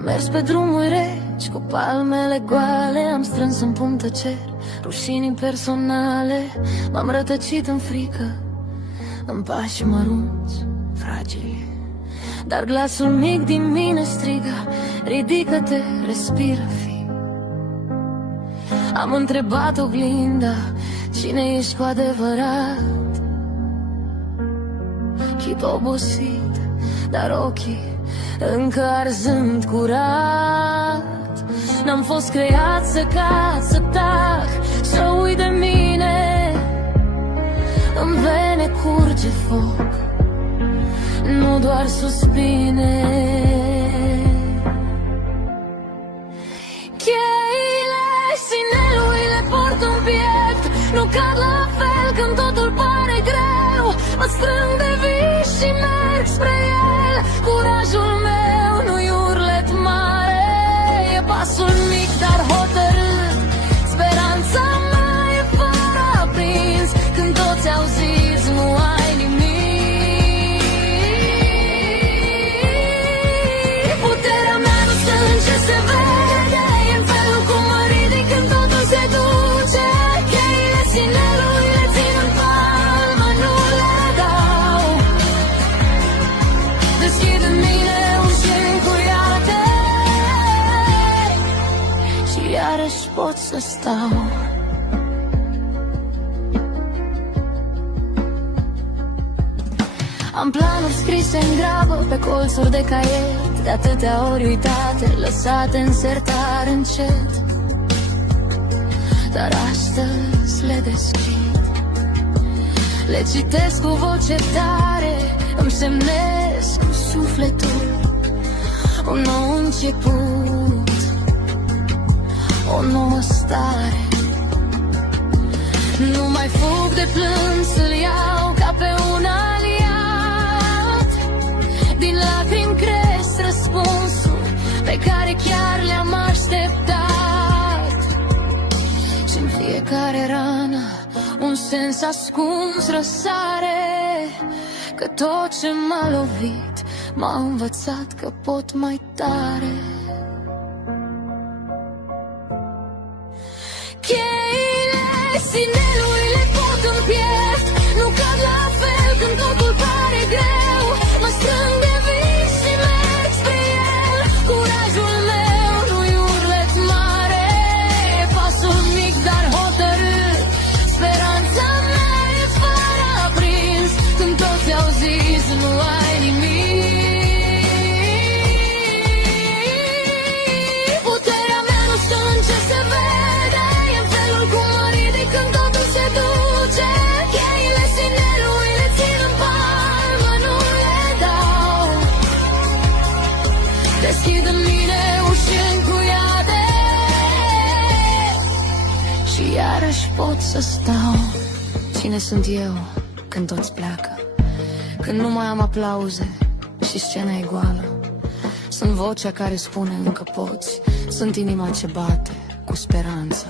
Am mers pe drumuri reci, cu palmele goale, am strâns în pumn tăceri, rușinii personale. M-am rătăcit în frică, în pași mărunți, fragili. Dar glasul mic din mine strigă: ridică-te, respiră, fi. Am întrebat oglinda: cine ești cu adevărat? Chip obosit, dar ochii încă arzând curat. N-am fost creat să cad, să tac, să uit de mine. În vene curge foc, nu doar suspine. Cheile sinelui le port în piept, nu cad la fel când totul pare greu. Mă strâng de vis și merg spre el. Curajul meu nu-i urlet mare, e pasul mic dar hotărât. Speranța mea e fără aprins, când toți au zis nu ai nimic. Puterea mea nu stă în ce se vede, e în felul cum mă ridic când totul se duce. Cheile sinelui le țin în palmă, nu le dau. Deschid în mine uși încuiate și iarăși pot să stau. Am planuri scrise în grabă pe colțuri de caiet, de atâtea ori uitate, lăsate în sertar încet. Dar astăzi le deschid, le citesc cu voce tare, îmi semnez cu sufletul un nou început, o nouă stare. Nu mai fug de plâns, să-l iau ca pe un aliat. Din lacrimi cresc răspunsuri pe care chiar le-am așteptat. Și-n fiecare rană un sens ascuns răsare, că tot ce m-a lovit m-a învățat că pot mai tare. Cheile sinelui le port în piept, nu cad la fel când totul pare greu. Mă strâng de vis și merg spre el. Curajul meu nu-i urlet mare, e pasul mic dar hotărât. Speranța mea e fără aprins, când toți au zis nu ai nimic. Puterea mea nu stă în ce se vede, e în felul cum mă ridic când totul se duce. Cheile sinelui le țin în palmă, nu le dau. Deschid în mine uși încuiate și iarăși pot să stau. Cine sunt eu când toți pleacă, când nu mai am aplauze și scena e goală? Sunt vocea care spune încă poți, sunt inima ce bate cu speranță.